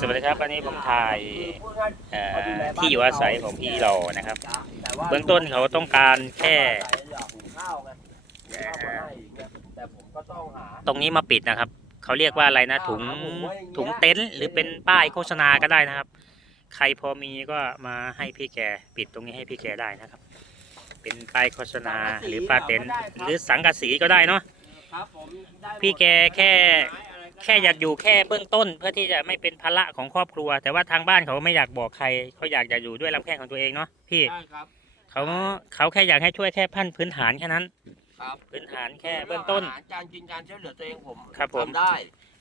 สวัสดีครับ วันนี้ผมถ่ายเอ่อที่อยู่อาศัยของพี่เรานะครับ เบื้องต้นเขาต้องการแค่แต่ผมก็ต้องหาตรงนี้มาปิดนะครับ เขาเรียกว่าอะไรนะถุงถุงเต็นท์หรือเป็นป้ายโฆษณาก็ได้นะครับ ใครพอมีก็มาให้พี่แกปิดตรงนี้ให้พี่แกได้นะครับ เป็นป้ายโฆษณาหรือป้ายเต็นท์หรือสังกะสีก็ได้เนาะครับผมได้หมดพี่แกแค่อะไรก็ได้ แค่อยากอยู่แค่เบื้องต้น เพื่อที่จะไม่เป็นภาระของครอบครัว แต่ว่าทางบ้านเขาไม่อยากบอกใครเขาอยากจะอยู่ด้วยลำแข้งของตัวเองเนาะพี่ใช่ครับ เขาเขาแค่อยากให้ช่วยแค่พันพื้นฐานแค่นั้น ครับพื้นฐานแค่เบื้องต้นาหารการกินการช่วยเหลือตัวเองผมครับผม ทำได้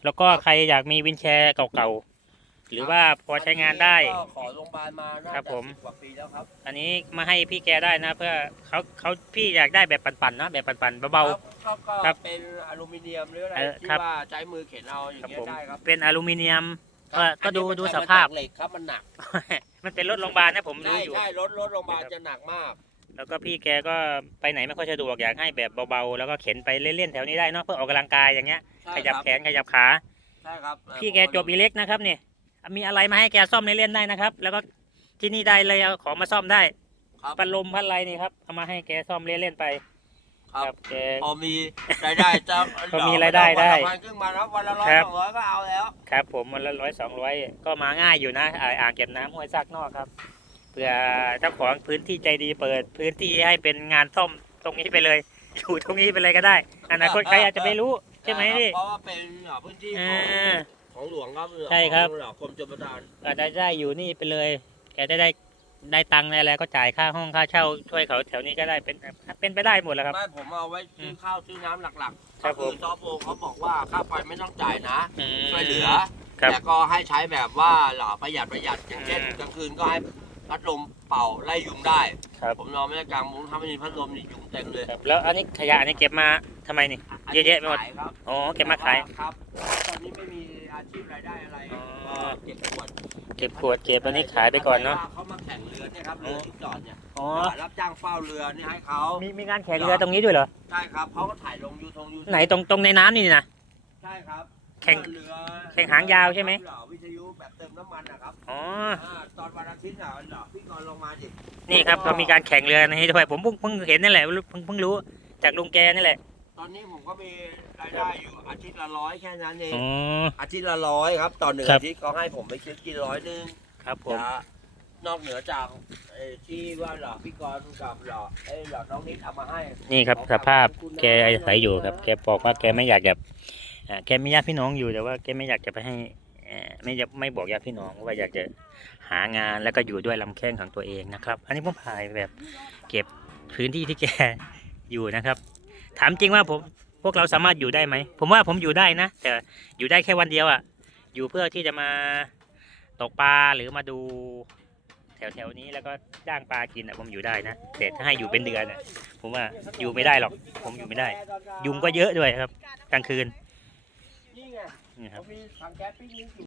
แล้วก็ใครอยากมีวินแชร์เก่าๆหรือว่าพอใช้งานได้ ก็ขอโรงพยาบาลมาน่าครับจะผม สิกว่าปีแล้วครับอันนี้มาให้พี่แกได้นะ เพื่อเขาเขาพี่อยากได้แบบปั่นๆนะแบบปั่นๆเบาครับ ก็ครับเป็นอลูมิเนียมหรืออะไรเออที่ครับ ว่าใช้มือเข็นเอาอๆย่าครับงเงี้ผยมได้ครับเป็นอลูมิเนียมก็ครับก็ดูอันนี้ดูมันสใช้ภาพมจกเหล็กครับมันหนัก มันเป็นรถโรงพยาบาลนะผมรู้ใช่อยู่ ใช่รถรถโรงพยาบาลจะหนักมาก แล้วก็พี่แกก็ไปไหนไม่ค่อยสะดวกอยากให้แบบเบาๆ แล้วก็เข็นไปเล่นๆแถวนี้ได้เนาะเพื่อออกกำลังกายอย่างเงี้ยใช่ขยับครับแขนขยับขา ใช่ครับพี่แกจบอีเล็กนะครับเนี่ยมีอะไรมาให้แกซ่อมเล่นๆได้นะครับ แล้วก็ที่นี่ได้เลยเอาของมาซ่อมได้ครับ พัดลมพัดอะไรนี่ครับเอามาให้แกซ่อมเล่นๆไป ครับ แก พอมีรายได้จะพอมีรายได้ได้วันละพันครึ่งมาแล้ววันละร้อยครับ สองร้อยก็เอาแล้ว ครับผมวันละร้อยสองร้อยก็มาง่ายอยู่นะอ่าอ่างเก็บน้ำห้วยซากนอกครับเผื่อเจ้าของพื้นที่ใจดีเปิด พื้นที่ให้เป็นงานซ่อมตรงนี้ไปเลย อยู่ตรงนี้ไปเลยก็ได้อนาคตใครอาจจะไม่รู้ใช่ไหมพี่เพราะว่าเป็นเอ่อพื้นที่เอของอของหลวงครับใช่ครับ ของหลวงกรมชลประทานก็ได้ได้อยู่นี่ไปเลยแกจะได้ ได้ตังค์ได้แล้วก็จ่ายค่าห้องค่าเช่าช่วยเขาแถวนี้ก็ได้เป็นเป็นไปได้หมดแหล้วครับ ไม่ผมเอาไว้ซื้อข้าวซื้อน้ำหลักๆครับก็คือผมซอฟโบเขาบอกว่าค่าไฟไม่ต้องจ่ายนะอืมช่วยเหลือ ครับแต่ก็ให้ใช้แบบว่าหล่อประหยัดประหยัดอย่างเช่นอืม กลางคืนก็ให้พัดลมเป่าไล่ยุงได้ ครับผมนอนไม่ได้กลางมุ้งถ้าไม่มีพัดลมนี่ยุงเต็มเลยครับแล้วอันนี้ขยะอันนี้เก็บมาทำไมนี่ เยอะแยะไปหมด ขายครับอ๋อเก็บมาขาย ครับตอนนี้ไม่มีอาชีพรายได้อะไรอ๋อ ก็เก็บขวดเก็บขวดเก็บอันนี้ขายไปก่อนเนาะเขามาแข่ง เรือเนี่ยครับเรือที่จอดเนี่ยอ๋อ รับจ้างเฝ้าเรือนี่ให้เขามีมีงานแข่งเรือตรงนี้ด้วยเหรอ ใช่ครับเขาก็ถ่ายลงยูทงยูไหนตรงตรงในน้ำนี่นะ ใช่ครับแข่งเรือแข่งหางยาวใช่ไหมเหล่อวิทยุแบบเติมน้ำมันนะครับอ๋อ อ่าตอนวันอาทิตย์น่ะเหรอพี่กรณ์ลงมาดินี่ครับเขามีการแข่งเรือในนี้ด้วยผมเพิ่งเพิ่งเห็นนี่แหละเพิ่งเพิ่งรู้จากลุงแกนี่แหละ ตอนนี้ผมก็มีรายได้อยู่อาทิตย์ละร้อยแค่นั้นเอง อ๋อ อาทิตย์ละร้อยครับต่อหนึ่งครับ อาทิตย์ก็ให้ผมไปซื้อกินร้อยหนึงครับผม จะ นอกเหนือจากเอ่อที่ว่าเหรอพี่กรณ์กับเหรอเอ้ยเหรอน้องนิดเอามาให้นี่ครับ สภาพแกอาศัยอยู่ครับ แกบอกว่าแกไม่อยากจะอ่าแกมีญาติพี่น้องอยู่แต่ว่าแกไม่อยากจะไปให้เอ่อไม่อยากไม่บอกญาติพี่น้องว่าอยากจะหางานแล้วก็อยู่ด้วยลำแข้งของตัวเองนะครับ อันนี้ผมถ่ายแบบเก็บพื้นที่ที่แก อยู่นะครับ ถามจริงว่าผมพวกเราสามารถอยู่ได้ไหม ผมว่าผมอยู่ได้นะ แต่อยู่ได้แค่วันเดียวอะ่ะ อยู่เพื่อที่จะมาตกปลาหรือมาดู แถวแถวๆนี้แล้วก็จ้างปลากินอะผมอยู่ได้นะแต่ถ้าให้อยู่เป็นเดือนอะผมว่าอยู่ไม่ได้หรอก ผมอยู่ไม่ได้ ยุงก็เยอะด้วยครับ กลางคืนนี่ไงนี่ครับ มีถังแก๊สปิ้ง